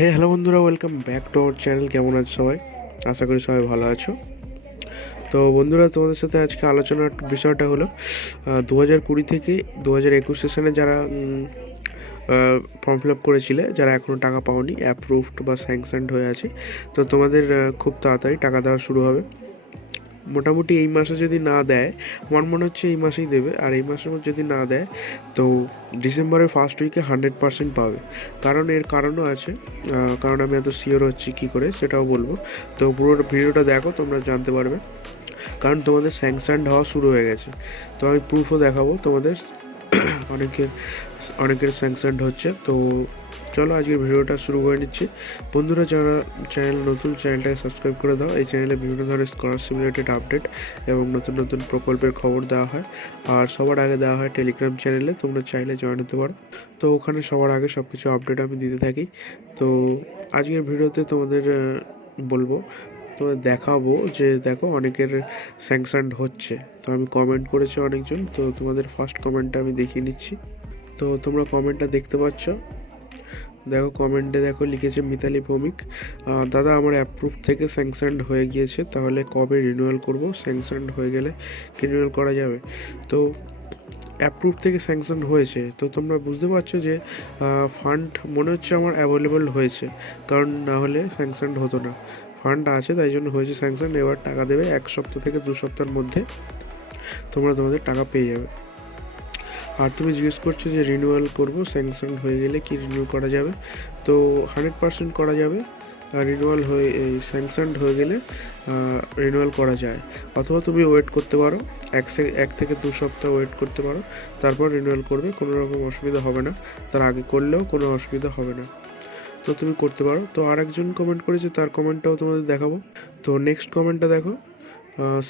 Hello বন্ধুরা, welcome back to our channel. কেমন আছো সবাই? আশা করি সবাই ভালো আছো। তো বন্ধুরা, তোমাদের সাথে আজকে আলোচনার বিষয়টা হলো 2020 থেকে 2021 সেশনে যারা ফর্ম ফিল আপ করেছিলে, যারা এখনও টাকা পাওনি, অ্যাপ্রুভড বা স্যাংশনড হয়ে আছে, তো তোমাদের খুব তাড়াতাড়ি টাকা দেওয়া শুরু হবে। মোটামুটি এই মাসে যদি না দেয়, আমার মনে হচ্ছে এই মাসেই দেবে, আর এই মাসের মধ্যে যদি না দেয় তো ডিসেম্বরের ফার্স্ট উইকে 100% পাবে। কারণ এর কারণও আছে, কারণ আমি এত শিওর হচ্ছি কী করে সেটাও বলবো। তো পুরো ভিডিওটা দেখো, তোমরা জানতে পারবে। কারণ তোমাদের স্যাংশনড হওয়া শুরু হয়ে গেছে, তো আমি প্রুফও দেখাবো তোমাদের। অনেকের স্যাংশনড হচ্ছে। তো চলো আজকের ভিডিওটা শুরু করে নিচ্ছি। বন্ধুরা, যারা চ্যানেল নতুন, চ্যানেলটাকে সাবস্ক্রাইব করে দাও। এই চ্যানেলে বিভিন্ন ধরনের স্কলারশিপ রিলেটেড আপডেট এবং নতুন নতুন প্রকল্পের খবর দেওয়া হয়, আর সবার আগে দেওয়া হয় টেলিগ্রাম চ্যানেলে। তোমরা চাইলে জয়েন হতে পারো। তো ওখানে সবার আগে সব কিছু আপডেট আমি দিতে থাকি। তো আজকের ভিডিওতে তোমাদের বলবো, তোমাদের দেখাবো যে দেখো অনেকের স্যাংশনড হচ্ছে। তো আমি কমেন্ট করেছি অনেকজন, তো তোমাদের ফার্স্ট কমেন্টটা আমি দেখিয়ে নিচ্ছি। তো তোমরা কমেন্টটা দেখতে পাচ্ছ। দেখো কমেন্টে দেখো লিখেছে মিতালি ভৌমিক, দাদা আমার অ্যাপ্রুভ থেকে স্যাংশনড হয়ে গিয়েছে, তাহলে কবে রিনিউয়াল করব? স্যাংশনড হয়ে গেলে কি রিনিউয়াল করা যাবে? তো অ্যাপ্রুভ থেকে স্যাংশন হয়েছে, তো তোমরা বুঝতে পারছো যে ফান্ড মনে হচ্ছে আমার অ্যাভেলেবল হয়েছে, কারণ না হলে স্যাংশনড হতো না। ফান্ড আছে তাই জন্য হয়েছে স্যাংশন। এবার টাকা দেবে 1 সপ্তাহ থেকে 2 সপ্তাহের মধ্যে তোমরা তোমাদের টাকা পেয়ে যাবে। আর তুমি জিজ্ঞেস করছো যে রিনিউয়াল করবো, স্যাংশন হয়ে গেলে কি রিনিউয়াল করা যাবে? তো 100% করা যাবে। আর রিনিউয়াল হয়ে স্যাংশনড হয়ে গেলে রিনিউয়াল করা যায়, অথবা তুমি ওয়েট করতে পারো, 1 থেকে 2 সপ্তাহ ওয়েট করতে পারো, তারপর রিনিউয়াল করবে। কোনো রকম অসুবিধা হবে না, তার আগে করলেও কোনো অসুবিধা হবে না। তো তুমি করতে পারো। তো আর একজন কমেন্ট করেছে, তার কমেন্টটাও তোমাদের দেখাবো। তো নেক্সট কমেন্টটা দেখো,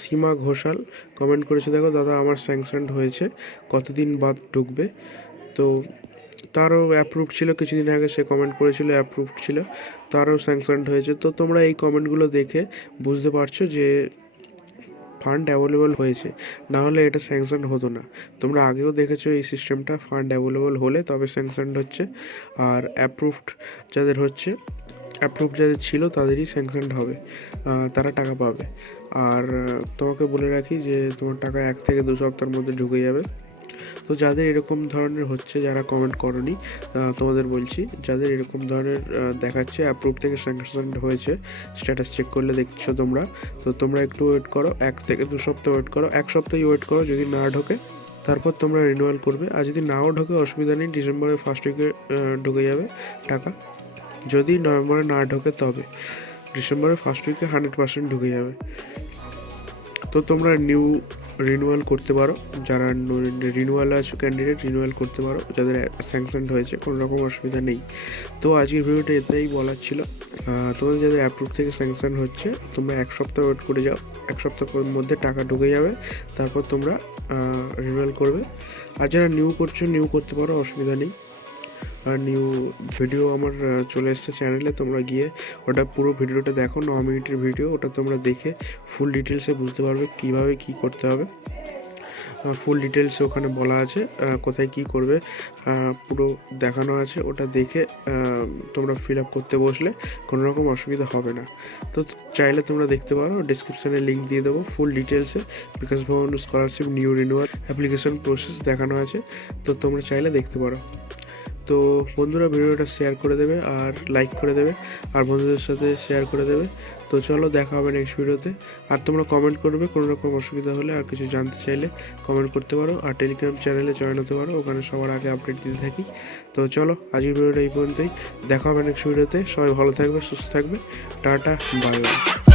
সীমা ঘোষাল কমেন্ট করেছে, দেখো দাদা আমার স্যাংশনড হয়েছে, কতদিন বাদ ঢুকবে? তো তারও অ্যাপ্রুভড ছিল, কিছুদিন আগে সে কমেন্ট করেছিল অ্যাপ্রুভড ছিল, তারও স্যাংশনড হয়েছে। তো তোমরা এই কমেন্টগুলো দেখে বুঝতে পারছো যে ফান্ড অ্যাভেলেবল হয়েছে, না হলে এটা স্যাংশন হতো না। তোমরা আগেও দেখেছো এই সিস্টেমটা, ফান্ড অ্যাভেলেবল হলে তবে স্যাংশনড হচ্ছে। আর অ্যাপ্রুভড যাদের হচ্ছে, অ্যাপ্রুভড যাদের ছিল তাদেরই স্যাংশনড হবে, তারা টাকা পাবে। আর তোমাকে বলে রাখি যে তোমার টাকা 1 থেকে 2 সপ্তাহের মধ্যে ঢুকে যাবে। তো যাদের এরকম ধরনের হচ্ছে, যারা কমেন্ট করনি, তোমাদের বলছি, যাদের এরকম ধরনের দেখাচ্ছে অ্যাপ্রুভ থেকে স্যাংশনড হয়েছে, স্ট্যাটাস চেক করলে দেখছো তোমরা, তো তোমরা একটু ওয়েট করো, 1 থেকে 2 সপ্তাহ ওয়েট করো, 1 সপ্তাহই ওয়েট করো। যদি না ঢোকে তারপর তোমরা রিনিউয়াল করবে, আর যদি নাও ঢোকে অসুবিধা নেই, ডিসেম্বরের ফার্স্ট উইকে ঢুকে যাবে টাকা। যদি নভেম্বরে না ঢোকে তবে ডিসেম্বরের ফার্স্ট উইকে 100% ঢুকে যাবে। তো তোমরা রিনিউয়াল করতে পারো, যারা রিনিউয়াল আছো ক্যান্ডিডেট, রিনিউয়াল করতে পারো, যাদের স্যাংশনড হয়েছে, কোনো রকম অসুবিধা নেই। তো আজকের ভিডিওটা এটাই বলার ছিল। তোমাদের যাদের অ্যাপ্রুভ থেকে স্যাংশন হচ্ছে, তোমরা 1 সপ্তাহ ওয়েট করে যাও, 1 সপ্তাহের মধ্যে টাকা ঢুকে যাবে, তারপর তোমরা রিনিউয়াল করবে। আর যারা নিউ করছো, নিউ করতে পারো, অসুবিধা নেই। আর নিউ ভিডিও আমার চলে এসছে চ্যানেলে, তোমরা গিয়ে ওটা পুরো ভিডিওটা দেখো, 9 মিনিটের ভিডিও, ওটা তোমরা দেখে ফুল ডিটেলসে বুঝতে পারবে কীভাবে কী করতে হবে। ফুল ডিটেলসে ওখানে বলা আছে, কোথায় কী করবে পুরো দেখানো আছে। ওটা দেখে তোমরা ফিল আপ করতে বসলে কোনো রকম অসুবিধা হবে না। তো চাইলে তোমরা দেখতে পারো, ডিসক্রিপশানে লিঙ্ক দিয়ে দেবো ফুল ডিটেলসে। বিকাশ ভবন scholarship new renewal application process দেখানো আছে, তো তোমরা চাইলে দেখতে পারো। তো বন্ধুরা, ভিডিওটা শেয়ার করে দেবে আর লাইক করে দেবে, আর বন্ধুদের সাথে শেয়ার করে দেবে। তো চলো, দেখা হবে নেক্সট ভিডিওতে। আর তোমরা কমেন্ট করবে, কোনো রকম অসুবিধা হলে আর কিছু জানতে চাইলে কমেন্ট করতে পারো, আর টেলিগ্রাম চ্যানেলে জয়েন হতে পারো, ওখানে সবার আগে আপডেট দিতে থাকি। তো চলো, আজকের ভিডিওটা এই পর্যন্তই, দেখা হবে নেক্সট ভিডিওতে। সবাই ভালো থাকবে, সুস্থ থাকবে, টাটা, বাই বাই।